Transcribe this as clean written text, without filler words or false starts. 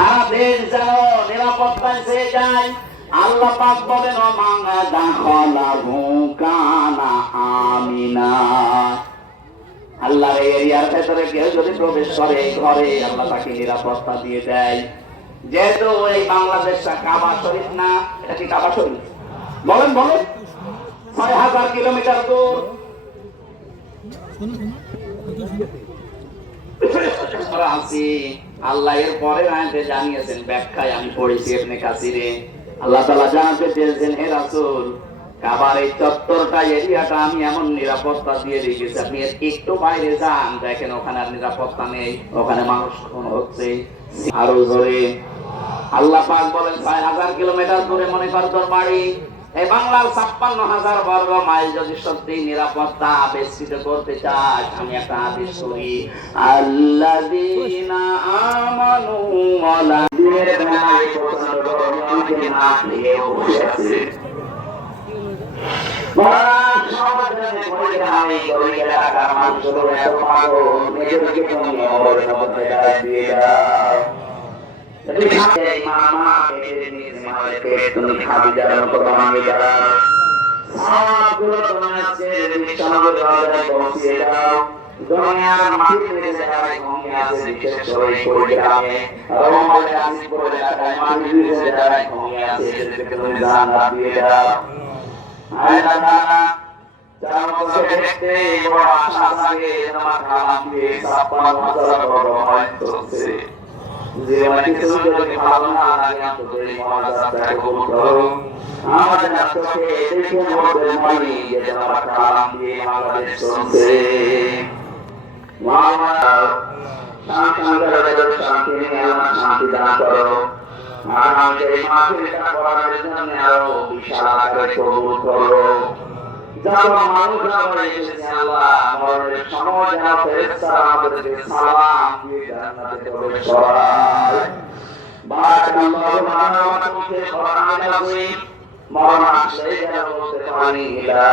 সারা দেশ যেন নিরাপত্তায় চেয়ে যায়। আল্লাহ পাক বলেন মান দাখালাহু কানা আমিনা। আল্লাহর এরিয়ার ভেতরে কেউ যদি প্রবেশ করে এই ঘরে, আল্লাহ তাকে নিরাপত্তা দিয়ে দেয়। যেহেতু এই বাংলাদেশটা কাবা শরীফ না, এটা কি কাবা শরীফ? বলেন বলেন, ৬,০০০ কিলোমিটার দূর। আল্লাহ এর পরে আয়াতে জানিয়েছেন, ব্যাখ্যায় আমি পড়েছি ইবনে কাসিরে, আল্লাহ তাআলা জানাতে চেয়েছেন, হে রাসূল, কাবার এই চত্বরটা এরিয়াটা আমি এমন নিরাপত্তা দিয়ে রেখেছি, আপনি একটু বাইরে যান, দেখেন ওখানে আর নিরাপত্তা নেই, ওখানে মানুষ খুন হচ্ছে। আরো জোরে আল্লাহ পাক বলেন ৬,০০০ কিলোমিটার দূরে মনে কর তোর বাড়ি, এই বাংলার ৫৬,০০০ বর্গ মাইল যদি সত্যি নিরাপত্তা বেষ্টিত করতে চাস, আমি একটা আদেশ করি, আল্লাযীনা আমানু ওয়ালা দিনের বেলায় প্রচন্ড গরমে না খেয়ে বসে আছে। সমাজে পড়ে আমি গরিব এলাকার মানুষগুলো এত পাগল, নিজেদেরকে তুমি অবহেলা করতে দিয়ে দাও। মামা তুমি খাবি যারা আমি যারা সবগুলো তোমার পৌঁছিয়ে দাও। দুনিয়ার মাটির নিচে যারা ঘুমিয়ে আছে, বিশেষ করে গ্রামে মাটির নিচে যারা ঘুমিয়ে আছে, এদেরকে তুমি জান্নাত দিয়ে দাও। যারা বলছে দেখতে বড় আশা জাগে, তোমার কালাম দিয়ে ৫৬,০০০ বর্গ মাইল চলছে। জীবনে কিছু যদি ভালো না লাগে, অন্তত এই মহাজাতটা কবুল করো। আমাদের চোখে দেখে বলতে পারি যে তোমার কালাম দিয়ে বাংলাদেশ চলছে। শান্তি নিয়ে আমার শান্তি দান করো। আগামী এই মাহফিলটা করার জন্য আরো বিশাল আকারে কবুল করো। যারা মানুষ আমরা এসেছি আল্লাহ, মরণের সময় যেন ফেরেশতারা আমাদেরকে সালাম দিয়ে জান্নাতে প্রবেশ করায়। বারাকাল্লাহু লানা ওয়া ফিল কোরআনিল আযীম। মরণ আসলে যেন বলতে পারি লা